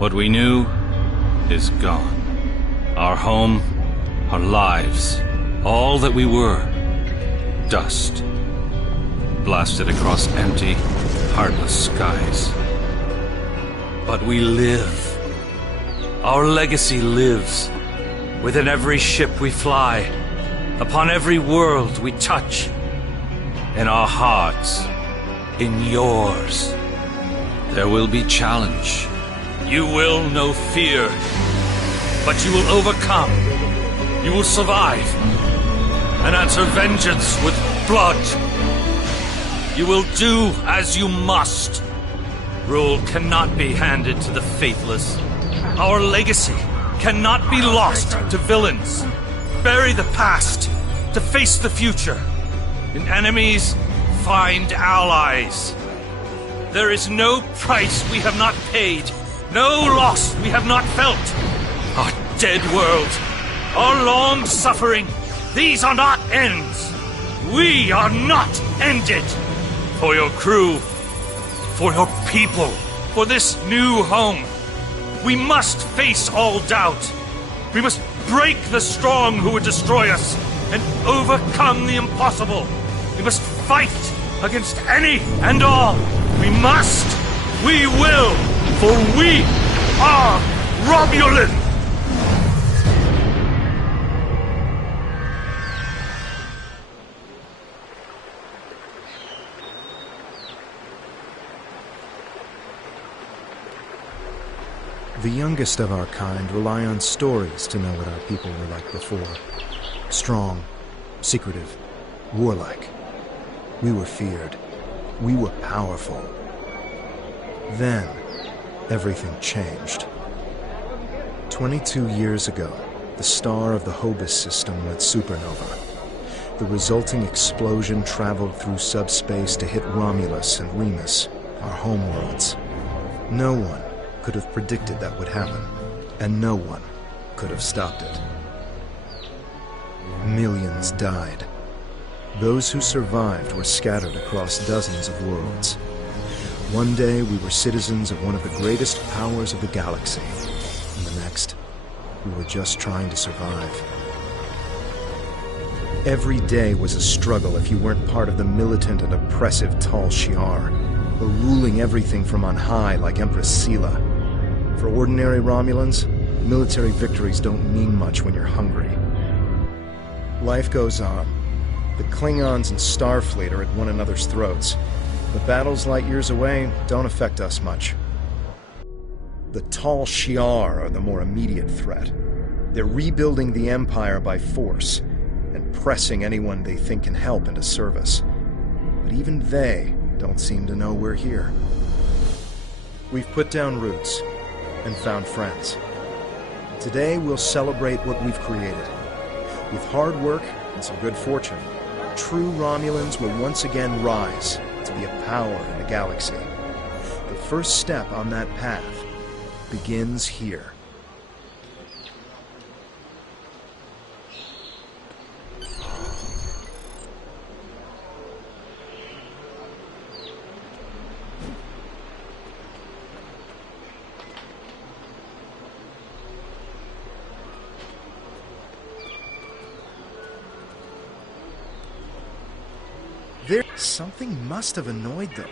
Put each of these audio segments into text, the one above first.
What we knew is gone. Our home, our lives, all that we were, dust. Blasted across empty, heartless skies. But we live. Our legacy lives within every ship we fly, upon every world we touch, in our hearts, in yours. There will be challenge. You will know fear, but you will overcome. You will survive and answer vengeance with blood. You will do as you must. Rule cannot be handed to the faithless. Our legacy cannot be lost to villains. Bury the past to face the future. In enemies, find allies. There is no price we have not paid, no loss we have not felt. Our dead world, our long suffering, these are not ends. We are not ended. For your crew, for your people, for this new home, we must face all doubt. We must break the strong who would destroy us and overcome the impossible. We must fight against any and all. We must, we will, for we are Romulan! The youngest of our kind rely on stories to know what our people were like before. Strong, secretive, warlike. We were feared. We were powerful. Then, everything changed. 22 years ago, the star of the Hobus system went supernova. The resulting explosion traveled through subspace to hit Romulus and Remus, our homeworlds. No one could have predicted that would happen, and no one could have stopped it. Millions died. Those who survived were scattered across dozens of worlds. One day we were citizens of one of the greatest powers of the galaxy, and the next, we were just trying to survive. Every day was a struggle if you weren't part of the militant and oppressive Tal Shiar, or ruling everything from on high like Empress Sela. For ordinary Romulans, military victories don't mean much when you're hungry. Life goes on. The Klingons and Starfleet are at one another's throats. The battles light years away don't affect us much. The Tal Shiar are the more immediate threat. They're rebuilding the Empire by force, and pressing anyone they think can help into service. But even they don't seem to know we're here. We've put down roots and found friends. Today we'll celebrate what we've created. With hard work and some good fortune, true Romulans will once again rise to be a power in the galaxy. The first step on that path begins here. Something must have annoyed them.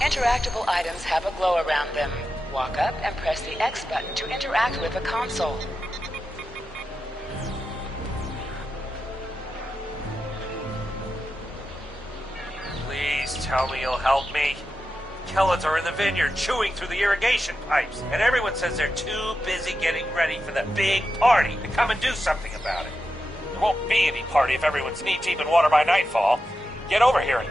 Interactable items have a glow around them. Walk up and press the X button to interact with the console. Please tell me you'll help me. Kellets are in the vineyard chewing through the irrigation pipes, and everyone says they're too busy getting ready for the big party to come and do something about it. There won't be any party if everyone's knee-deep in water by nightfall. Get over here and...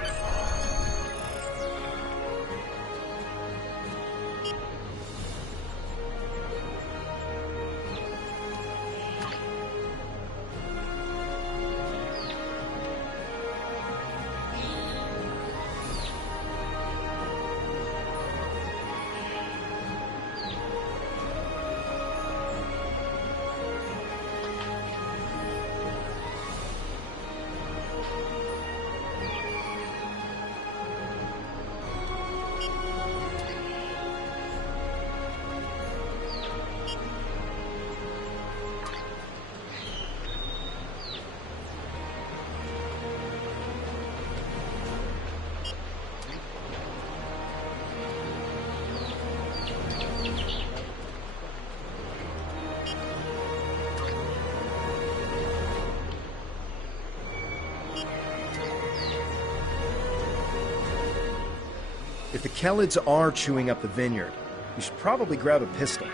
If the Kelids are chewing up the vineyard, you should probably grab a pistol.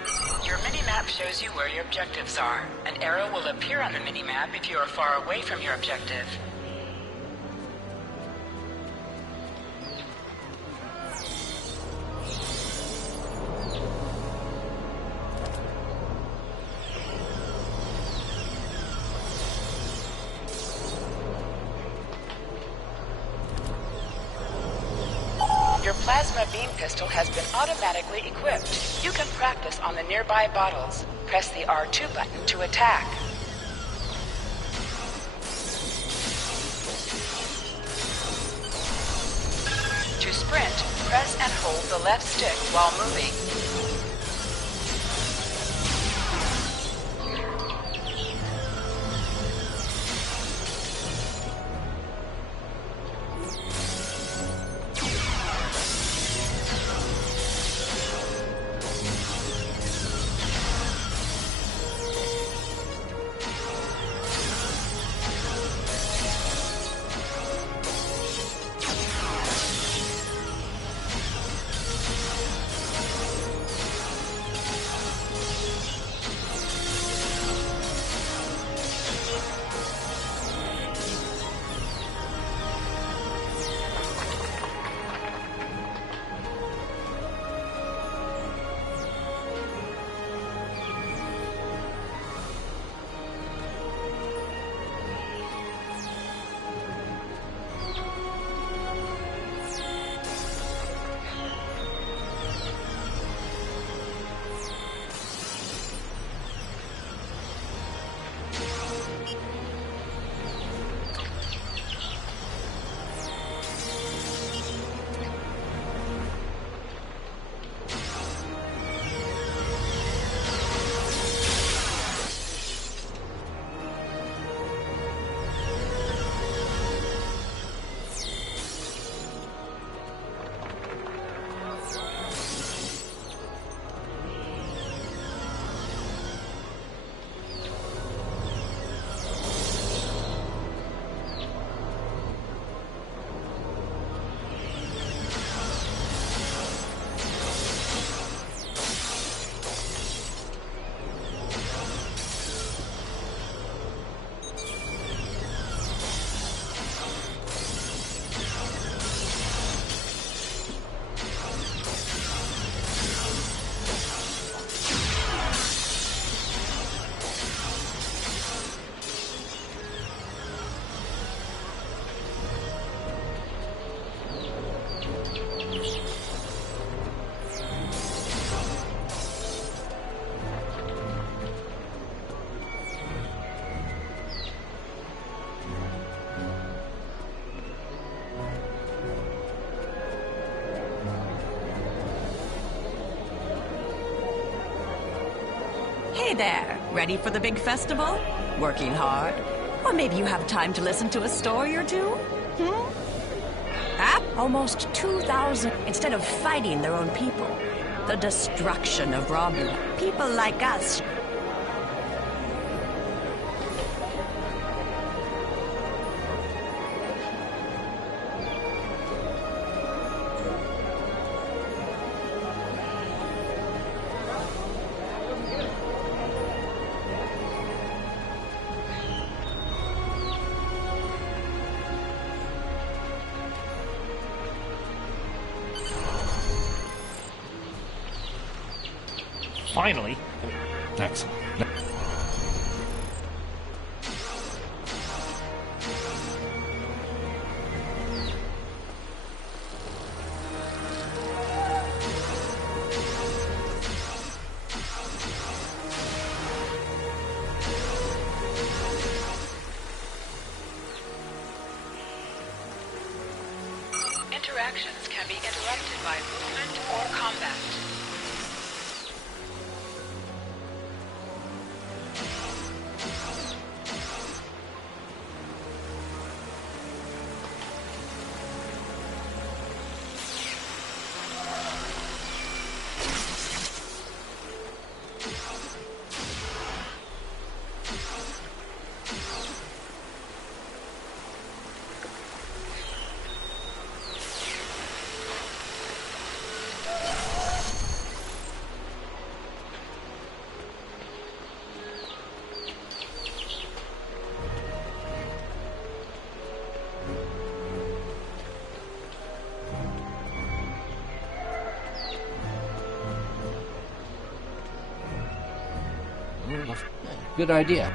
Your mini-map shows you where your objectives are. An arrow will appear on the mini-map if you are far away from your objective. Your plasma beam pistol has been automatically equipped. You can practice on the nearby bottles. Press the R2 button to attack. To sprint, press and hold the left stick while moving. Hey there, ready for the big festival? Working hard? Or maybe you have time to listen to a story or two? Almost 2,000 instead of fighting their own people. The destruction of Romulano. People like us. Finally. Excellent. Interactions can be interrupted by movement or combat. Good idea.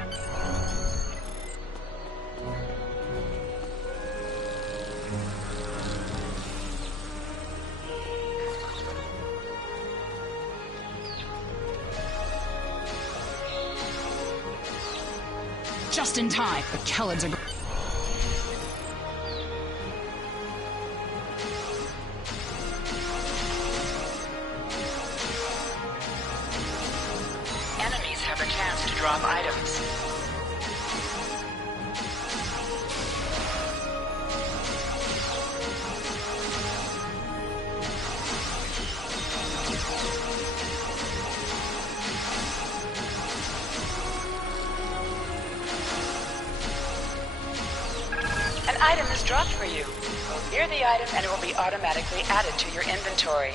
Just in time. The Kellids are... Enemies have a chance to drop items. An item is dropped for you. Near the item and it will be automatically added to your inventory.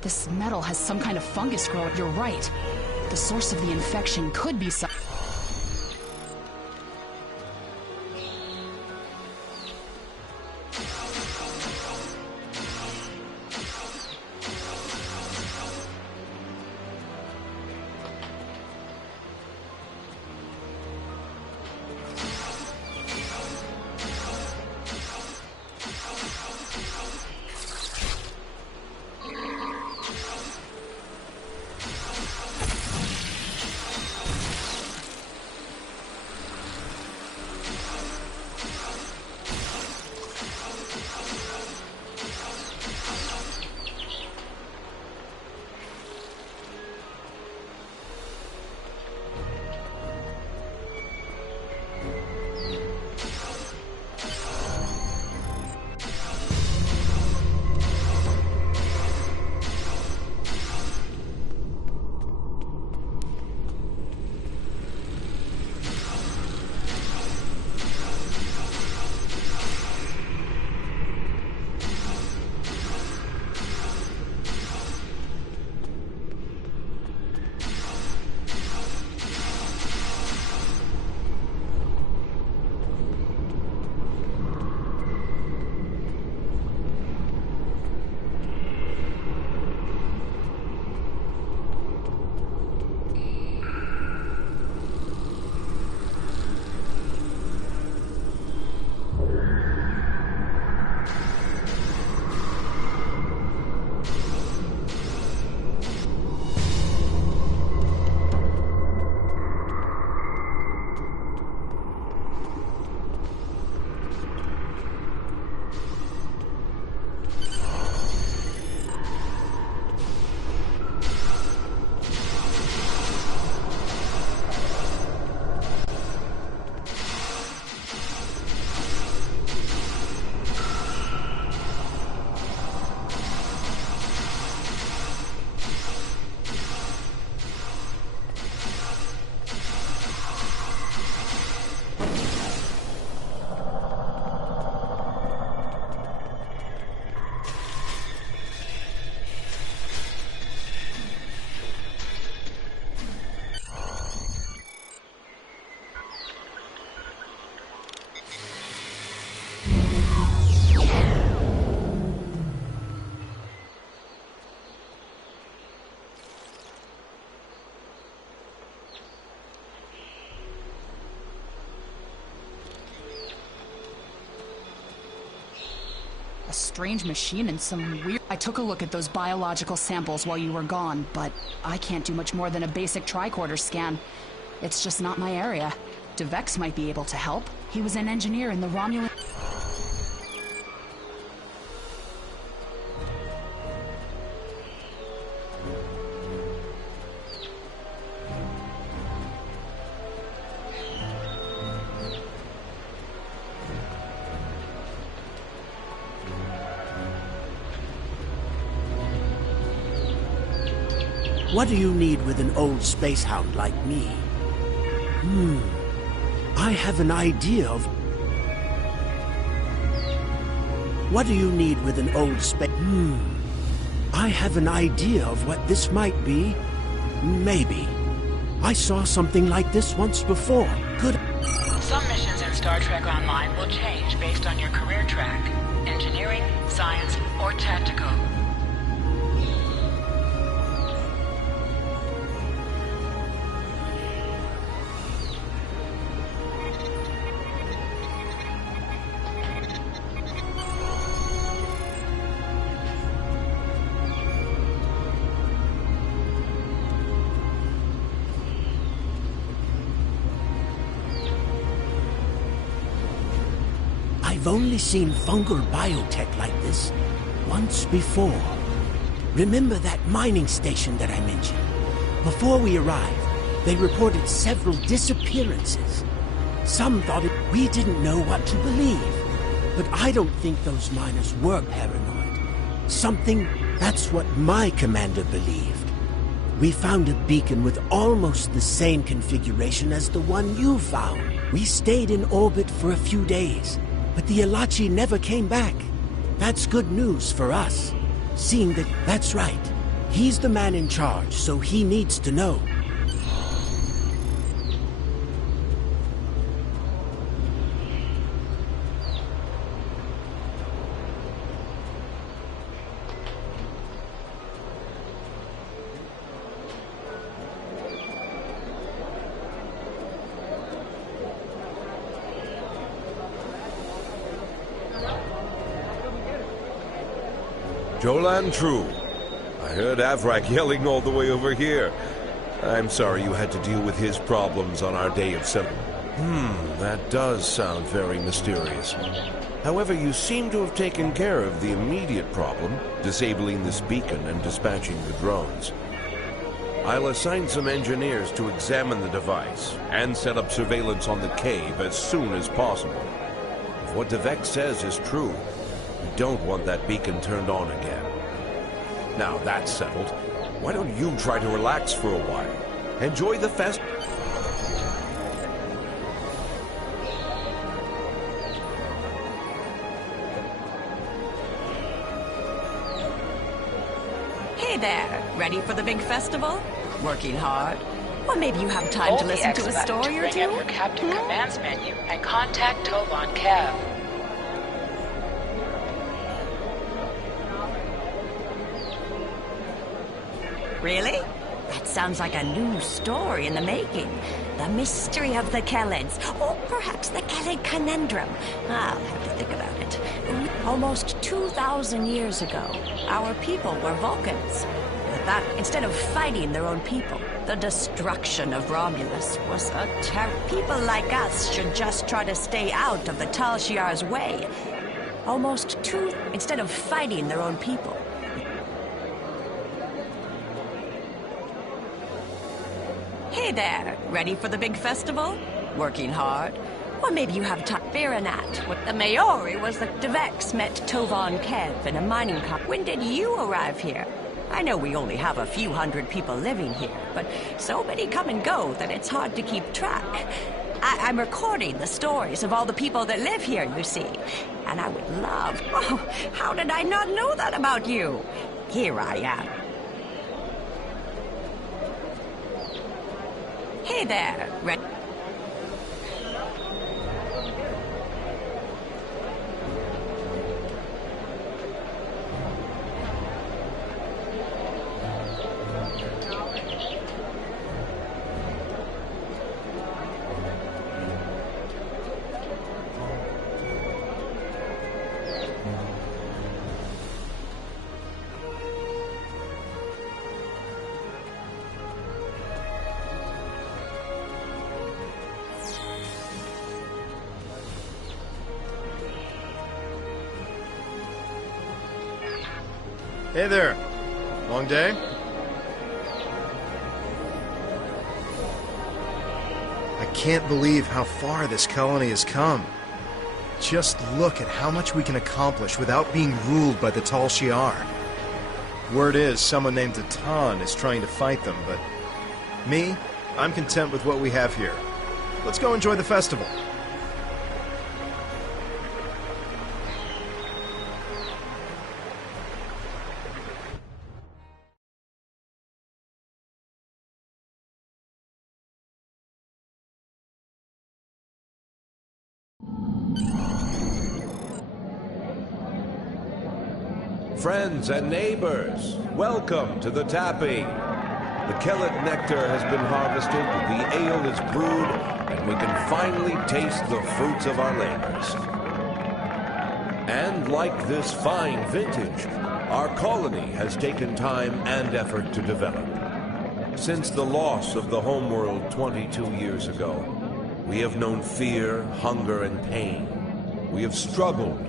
This metal has some kind of fungus growing. You're right. The source of the infection could be some... A strange machine and some weird... I took a look at those biological samples while you were gone, but I can't do much more than a basic tricorder scan. It's just not my area. DeVex might be able to help. He was an engineer in the Romulan... What do you need with an old space hound like me? I have an idea of... What do you need with an old space... I have an idea of what this might be. Maybe. I saw something like this once before. Good. Some missions in Star Trek Online will change based on your career track. Engineering, science, or tactical. I've only seen fungal biotech like this once before. Remember that mining station that I mentioned? Before we arrived, they reported several disappearances. Some thought we didn't know what to believe. But I don't think those miners were paranoid. That's what my commander believed. We found a beacon with almost the same configuration as the one you found. We stayed in orbit for a few days. But the Alachi never came back. That's good news for us. Seeing that's right. He's the man in charge, so he needs to know. Jolan True. I heard Avrak yelling all the way over here. I'm sorry you had to deal with his problems on our day of seven. That does sound very mysterious. However, you seem to have taken care of the immediate problem, disabling this beacon and dispatching the drones. I'll assign some engineers to examine the device and set up surveillance on the cave as soon as possible. If what Devek says is true, we don't want that beacon turned on again. Now that's settled, why don't you try to relax for a while? Enjoy the fest. Hey there, ready for the big festival? Working hard? Or maybe you have time to Hold the listen to a X button story or bring two? up your Captain Commands menu and contact Tovan Kev. Really? That sounds like a new story in the making. The mystery of the Kellids, or perhaps the Kellid conundrum. I'll have to think about it. Almost 2,000 years ago, our people were Vulcans. But that, instead of fighting their own people, the destruction of Romulus was a terror. People like us should just try to stay out of the Tal Shiar's way. Instead of fighting their own people. Hey there, ready for the big festival? Working hard? Or maybe you have time. Baronat, with the Maori was the Devex met Tovan Kev in a mining camp. When did you arrive here? I know we only have a few hundred people living here, but so many come and go that it's hard to keep track. I'm recording the stories of all the people that live here, you see. And I would love... Oh, how did I not know that about you? Here I am. Hey there, Hey there. Long day? I can't believe how far this colony has come. Just look at how much we can accomplish without being ruled by the Tal Shiar. Word is, someone named Atan is trying to fight them, but... me? I'm content with what we have here. Let's go enjoy the festival. Friends and neighbors, welcome to the tapping. The Kellet nectar has been harvested, the ale is brewed, and we can finally taste the fruits of our labors. And like this fine vintage, our colony has taken time and effort to develop. Since the loss of the homeworld 22 years ago, we have known fear, hunger, and pain. We have struggled.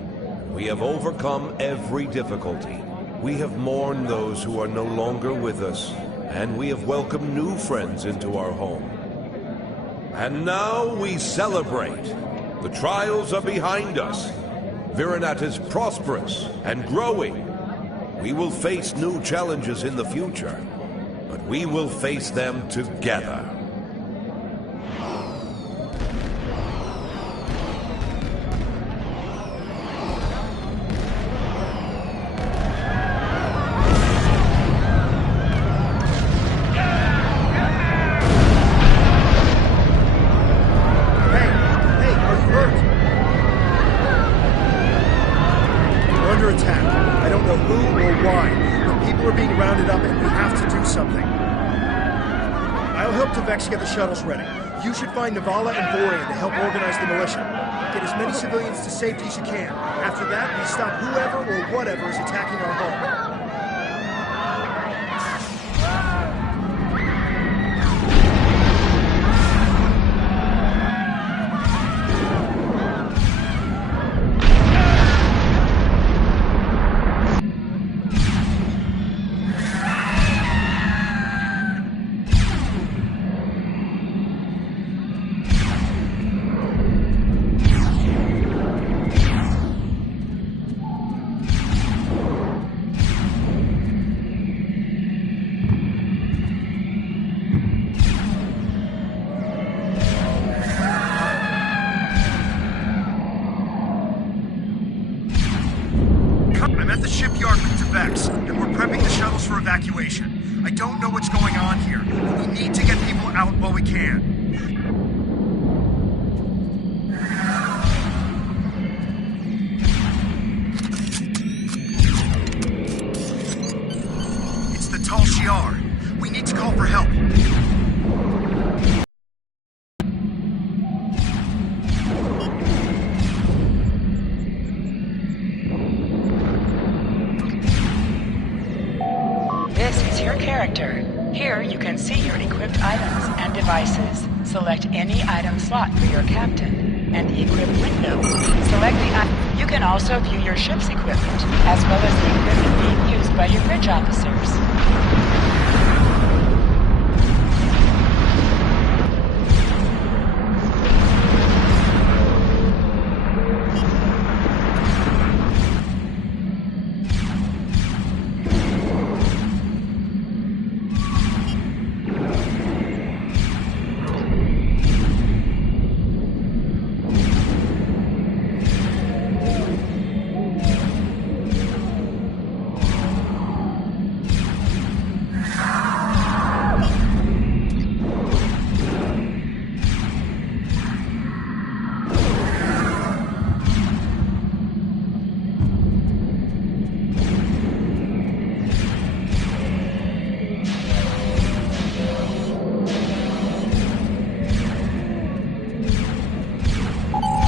We have overcome every difficulty. We have mourned those who are no longer with us, and we have welcomed new friends into our home. And now we celebrate. The trials are behind us. Virenat is prosperous and growing. We will face new challenges in the future, but we will face them together. Get the shuttles ready. You should find Navala and Vorian to help organize the militia. Get as many civilians to safety as you can. After that, we stop whoever or whatever is attacking our home. I don't know what's going on here, but we need to get people out while we can. It's the Tal Shiar. We need to call for help. Here you can see your equipped items and devices. Select any item slot for your captain, and the equip window. Select the item. You can also view your ship's equipment, as well as the equipment being used by your bridge officers.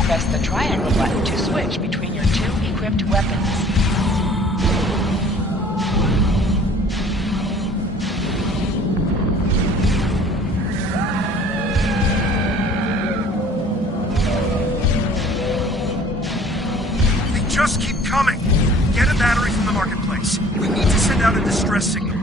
Press the triangle button to switch between your two equipped weapons. They just keep coming! Get a battery from the marketplace. We need to send out a distress signal.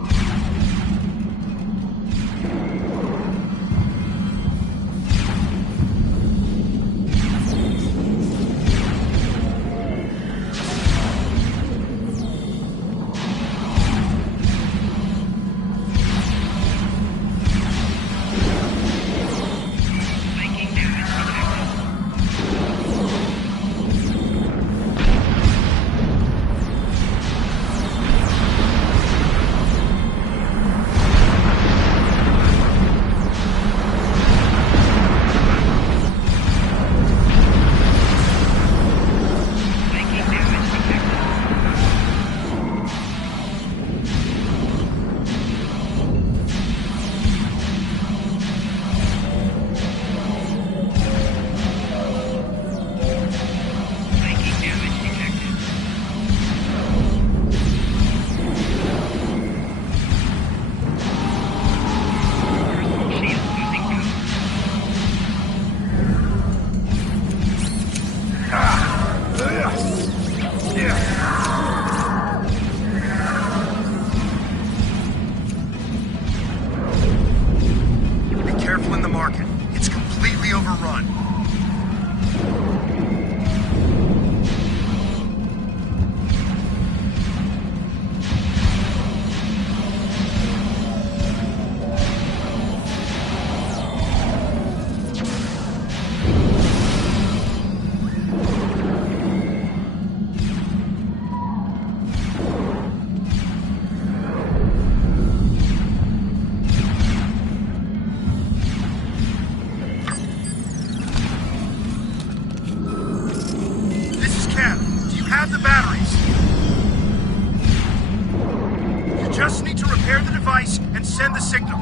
signal.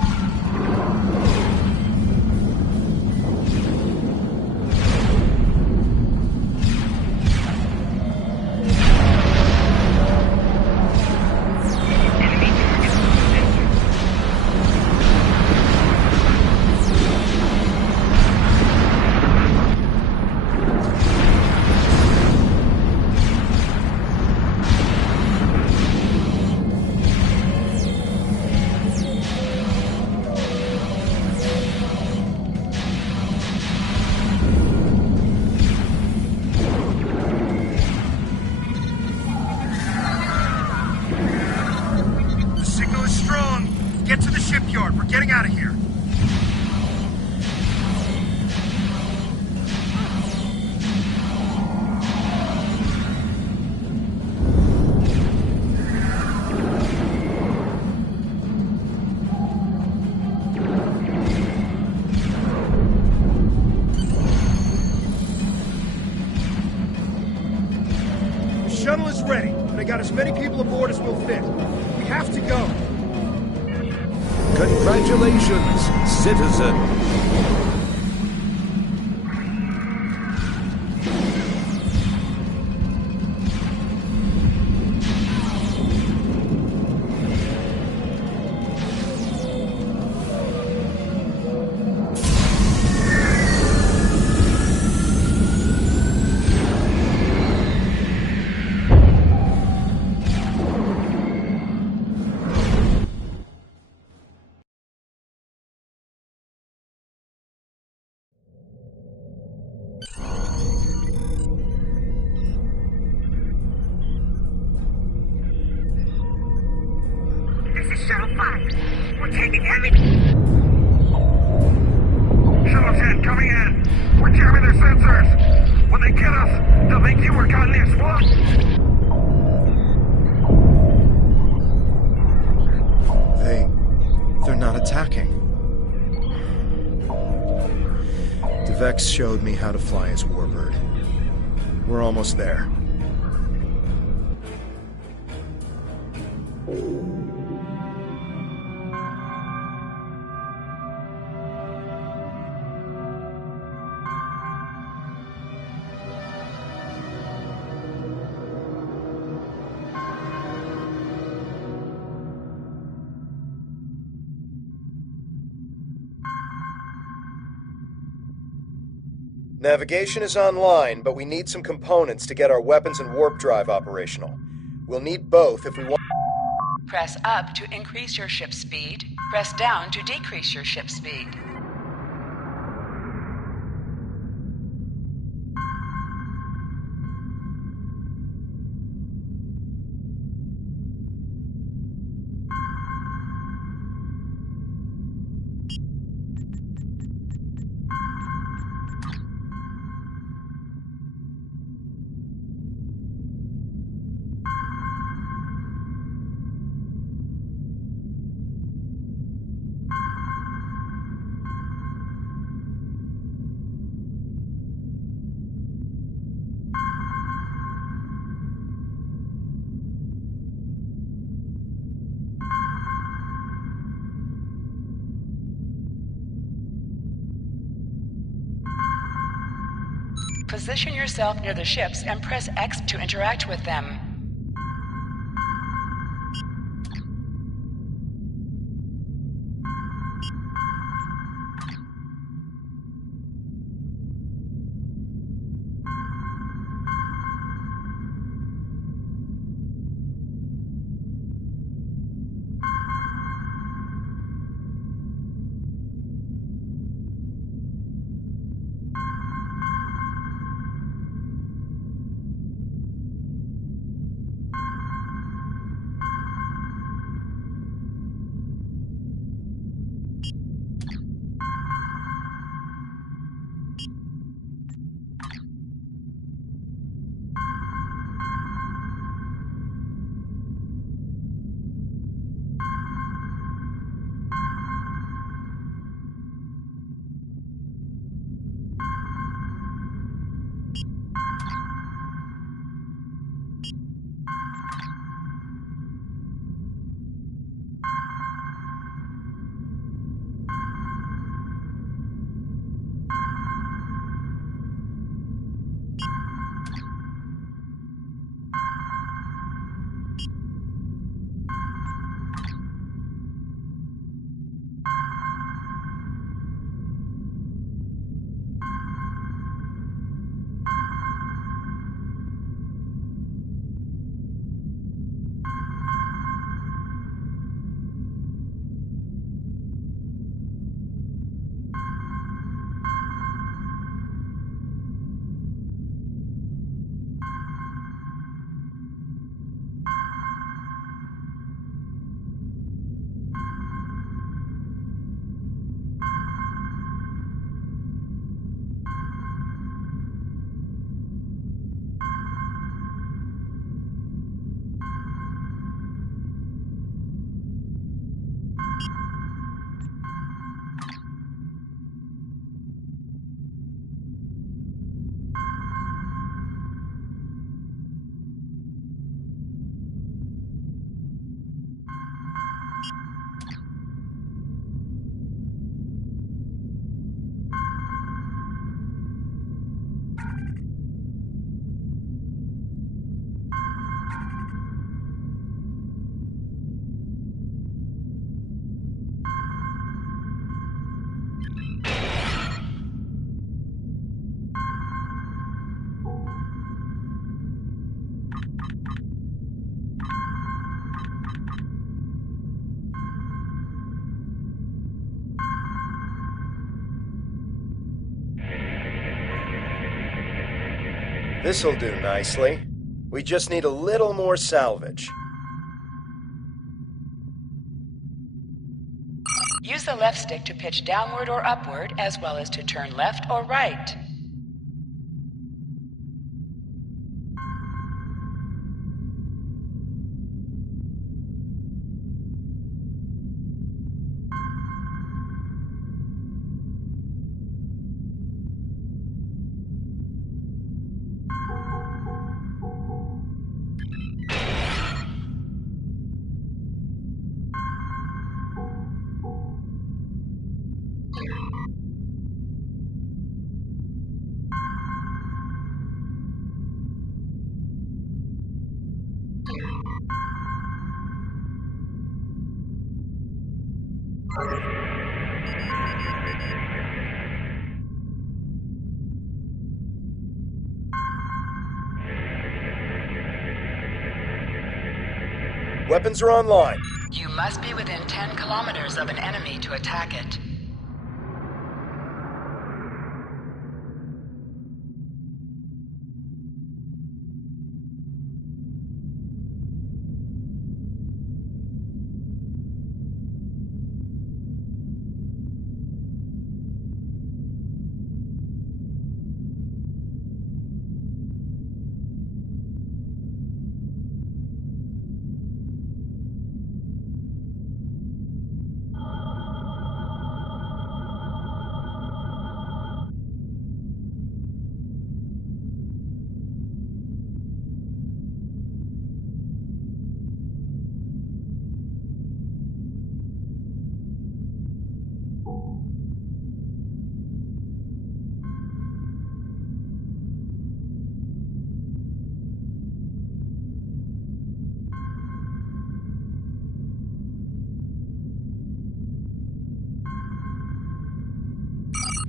Get to the shipyard. We're getting out of here. The shuttle is ready, and I got as many people aboard as will fit. We have to go. Congratulations, citizen. We're taking heavy... Shuttle 10 coming in. We're jamming their sensors. When they get us, they'll think you were caught in the explosion. They're not attacking. Vex showed me how to fly his warbird. We're almost there. Navigation is online, but we need some components to get our weapons and warp drive operational. We'll need both if we want... Press up to increase your ship speed. Press down to decrease your ship speed. Position yourself near the ships and press X to interact with them. This'll do nicely. We just need a little more salvage. Use the left stick to pitch downward or upward, as well as to turn left or right. Weapons are online. You must be within 10 kilometers of an enemy to attack it.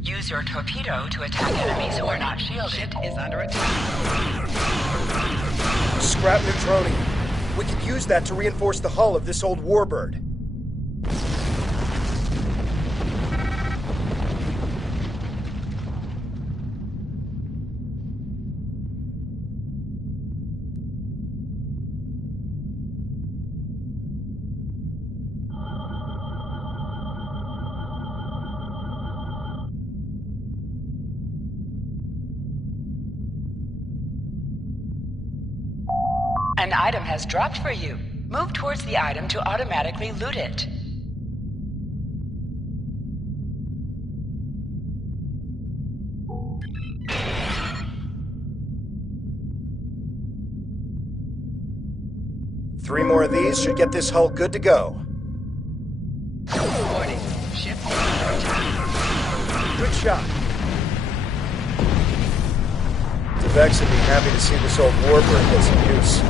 Use your torpedo to attack enemies who are not shielded. Ship is under attack. Scrap neutronium. We could use that to reinforce the hull of this old warbird. An item has dropped for you. Move towards the item to automatically loot it. Three more of these should get this hull good to go. Warning. Ship under attack. Good shot. Vex would be happy to see this old warbird get some use.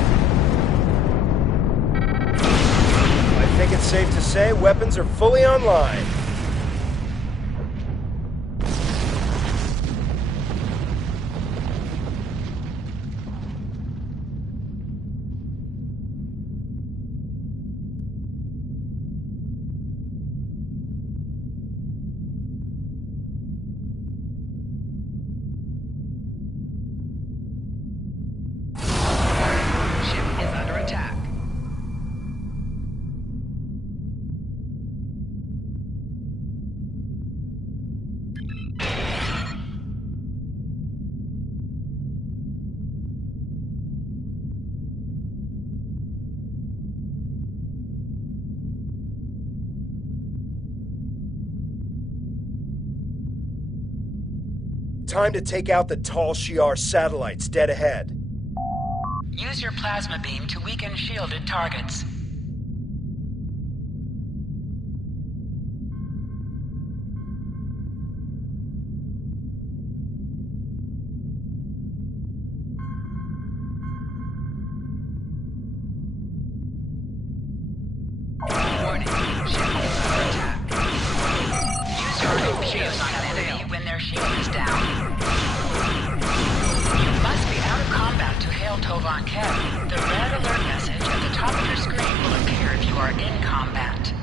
I think it's safe to say weapons are fully online. Time to take out the tall Shi'ar satellites dead ahead. Use your plasma beam to weaken shielded targets. Warning. Ship is under attack. Use your torpedoes on an enemy when their shield is down. You must be out of combat to hail Tovan Kev. The red alert message at the top of your screen will appear if you are in combat.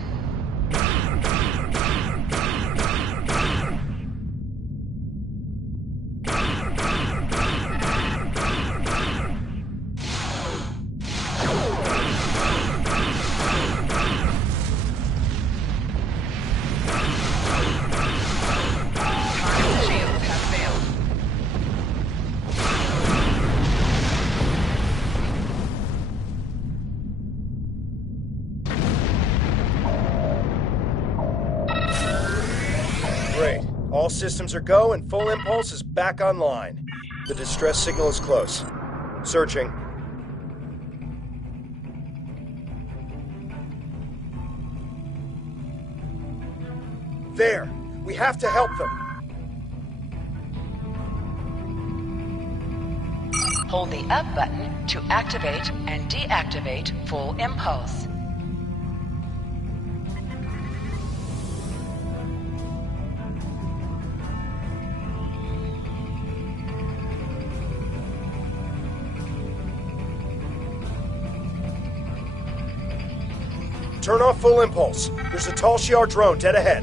All systems are go and full impulse is back online. The distress signal is close. Searching. There! We have to help them! Hold the up button to activate and deactivate full impulse. Turn off full impulse. There's a Tal Shiar drone dead ahead.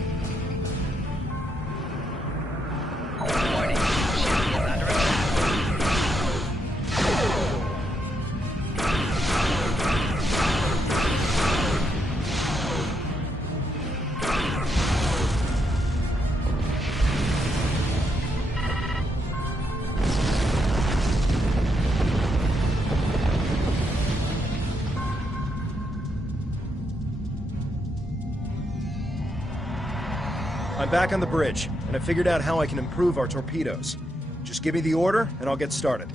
I'm back on the bridge, and I figured out how I can improve our torpedoes. Just give me the order, and I'll get started.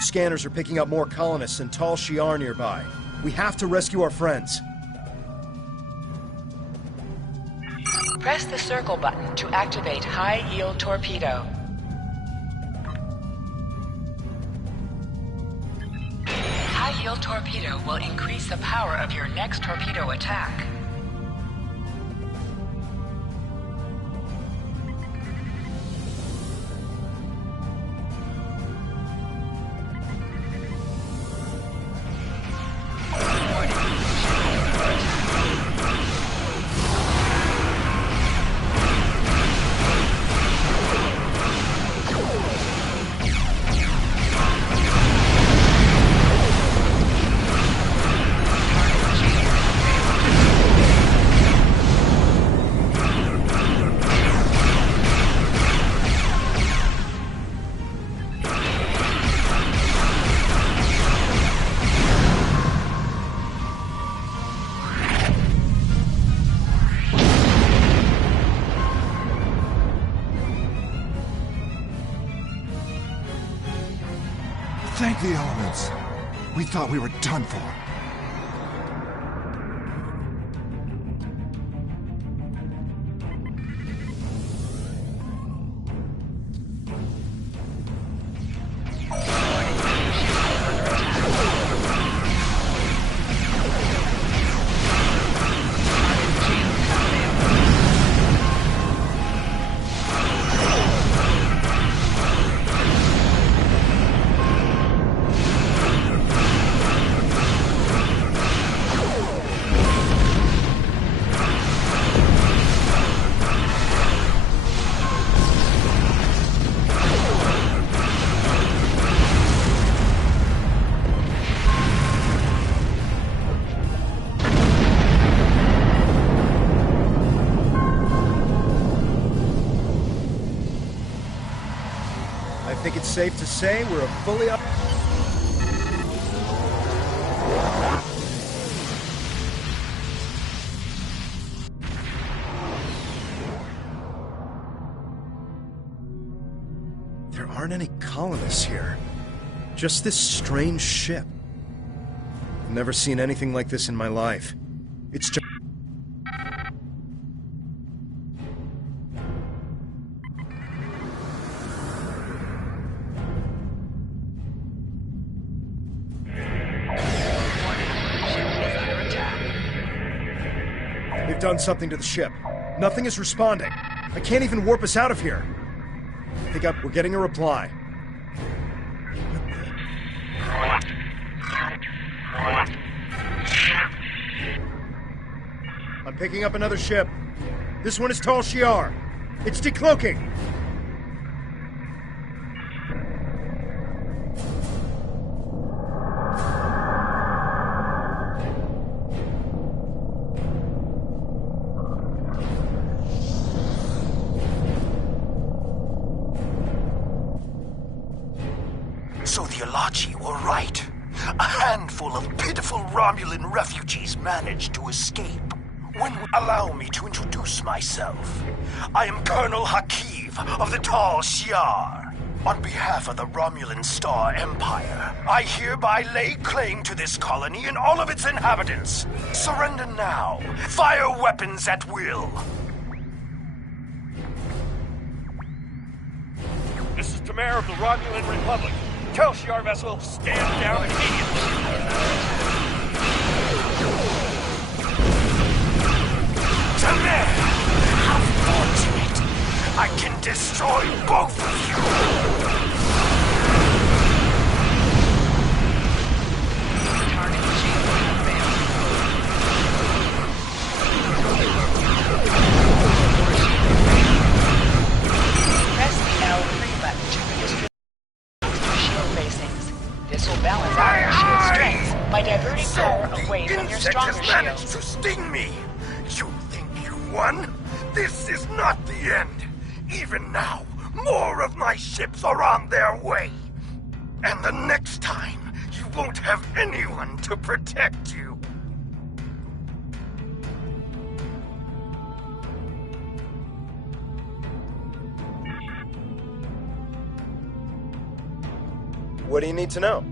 Scanners are picking up more colonists in Tal Shiar nearby. We have to rescue our friends. Press the circle button to activate high-yield torpedo. High-yield torpedo will increase the power of your next torpedo attack. Thank the elements. We thought we were done for. I think it's safe to say we're fully up. There aren't any colonists here. Just this strange ship. I've never seen anything like this in my life. It's just... They've done something to the ship. Nothing is responding. I can't even warp us out of here. I think we're getting a reply. I'm picking up another ship. This one is Tal Shiar. It's decloaking. So the Alachi were right. A handful of pitiful Romulan refugees managed to escape. Allow me to introduce myself. I am Colonel Hakiv slave of the Tal Shiar. On behalf of the Romulan Star Empire, I hereby lay claim to this colony and all of its inhabitants. Surrender now. Fire weapons at will. This is Tamar of the Romulan Republic. Tell Shiar vessel, stand down immediately. Tamar! How fortunate! I can destroy both of you! Target shield unveiled. Press the L3 button to redistribute your shield facings. This will balance out your shield strength by diverting power away from your stronger Insect has managed shield. to sting me! You think you won? This is not the end! Even now, more of my ships are on their way! And the next time, you won't have anyone to protect you! What do you need to know?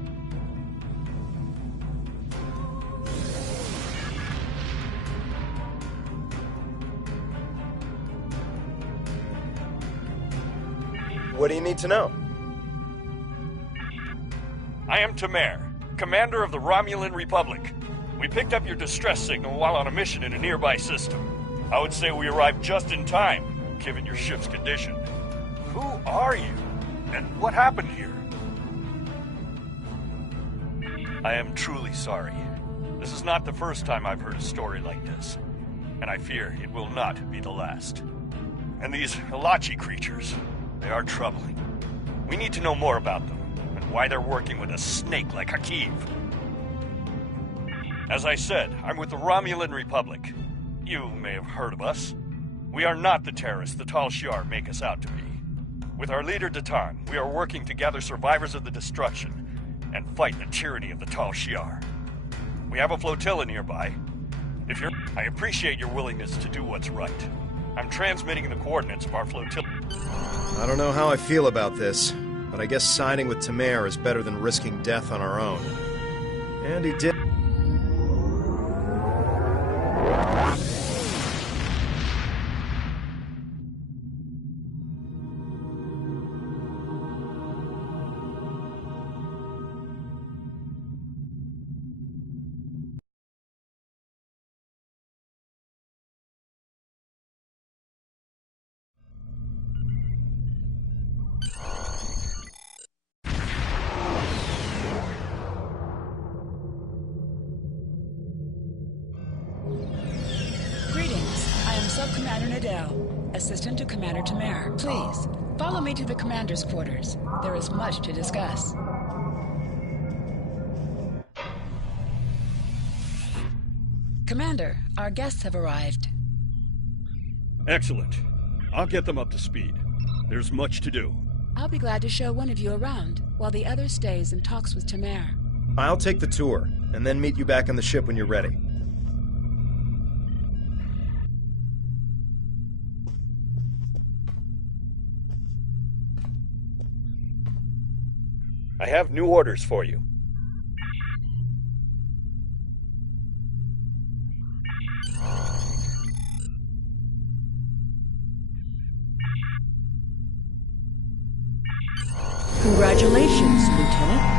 What do you need to know? I am Tamar, commander of the Romulan Republic. We picked up your distress signal while on a mission in a nearby system. I would say we arrived just in time, given your ship's condition. Who are you? And what happened here? I am truly sorry. This is not the first time I've heard a story like this, and I fear it will not be the last. And these Halachi creatures, they are troubling. We need to know more about them, and why they're working with a snake like Hakiv. As I said, I'm with the Romulan Republic. You may have heard of us. We are not the terrorists the Tal Shiar make us out to be. With our leader Datan, we are working to gather survivors of the destruction and fight the tyranny of the Tal Shiar. We have a flotilla nearby. I appreciate your willingness to do what's right. I'm transmitting the coordinates of our flotilla. I don't know how I feel about this, but I guess siding with Tamar is better than risking death on our own. And he did. Sub-Commander Nadell, Assistant to Commander Tamar. Please, follow me to the Commander's quarters. There is much to discuss. Commander, our guests have arrived. Excellent. I'll get them up to speed. There's much to do. I'll be glad to show one of you around, while the other stays and talks with Tamar. I'll take the tour, and then meet you back on the ship when you're ready. I have new orders for you. Congratulations, Lieutenant.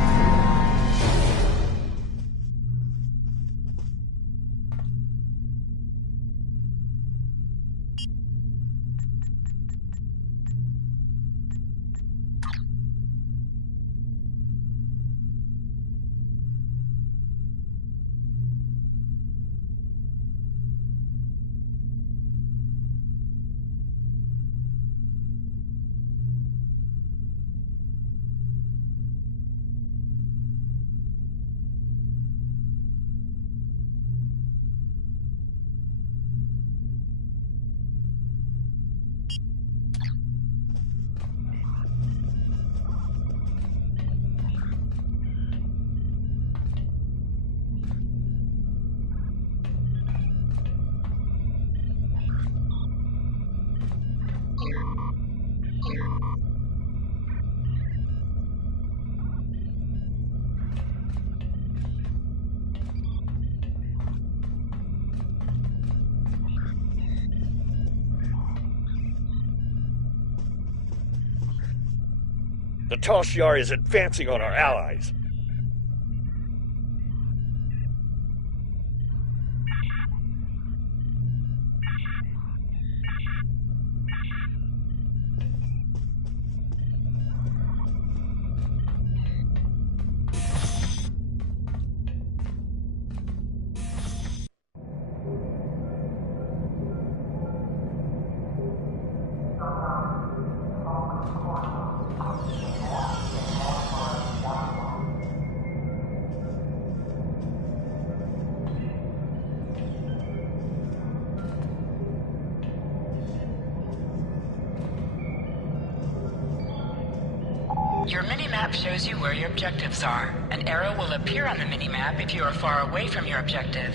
Tal Shiar is advancing on our allies. Your minimap shows you where your objectives are. An arrow will appear on the minimap if you are far away from your objective.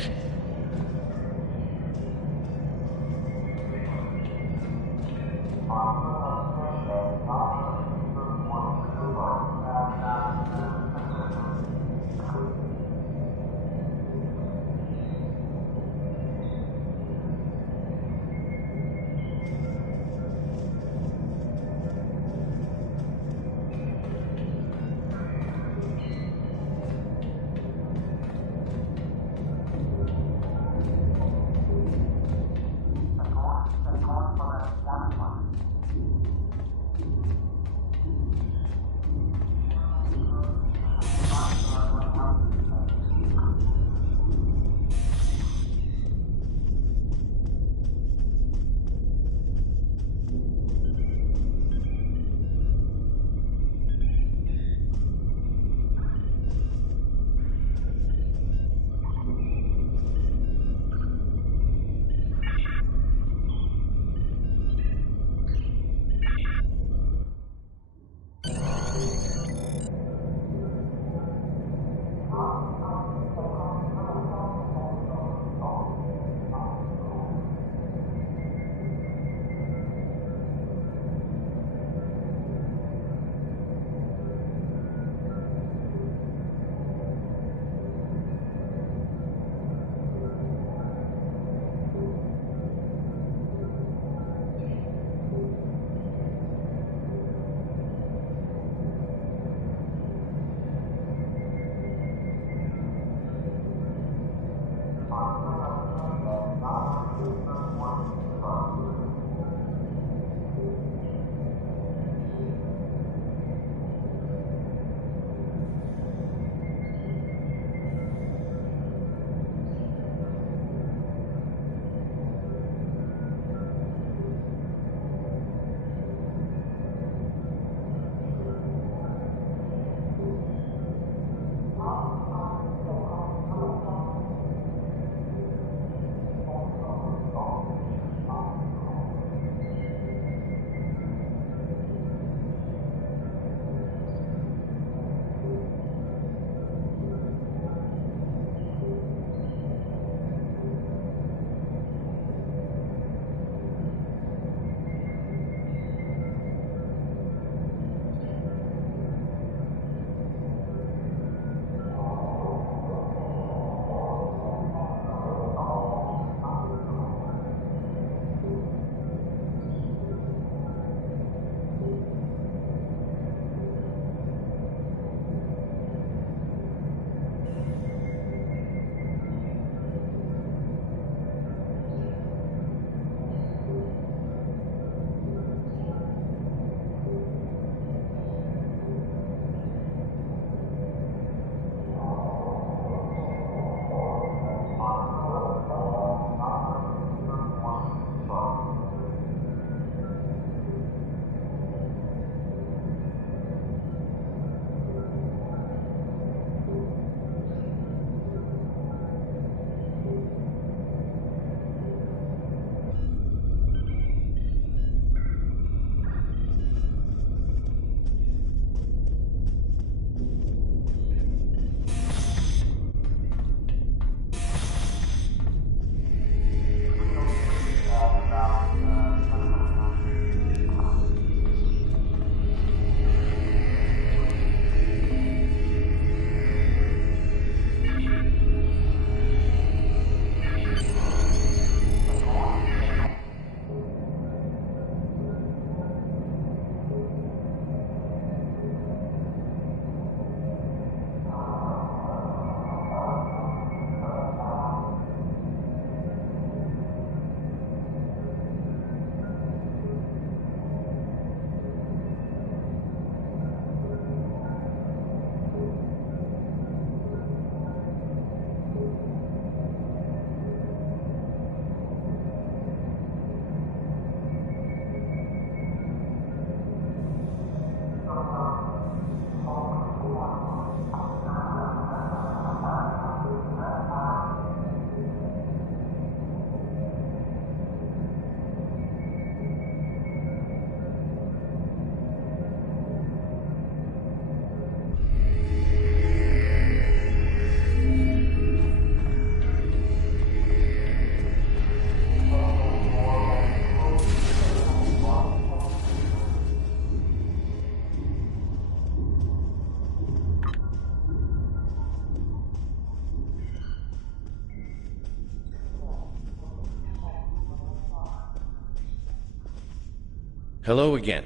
Hello again.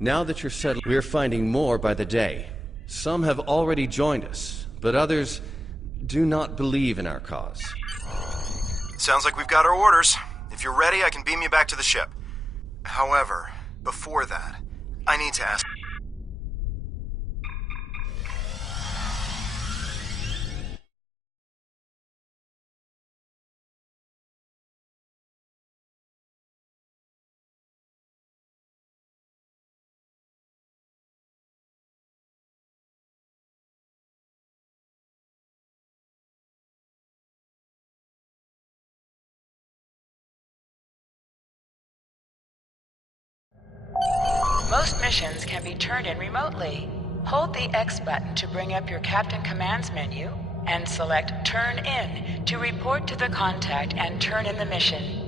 Now that you're settled, we're finding more by the day. Some have already joined us, but others do not believe in our cause. Sounds like we've got our orders. If you're ready, I can beam you back to the ship. However, before that, I need to ask... Most missions can be turned in remotely. Hold the X button to bring up your Captain Commands menu, and select Turn In to report to the contact and turn in the mission.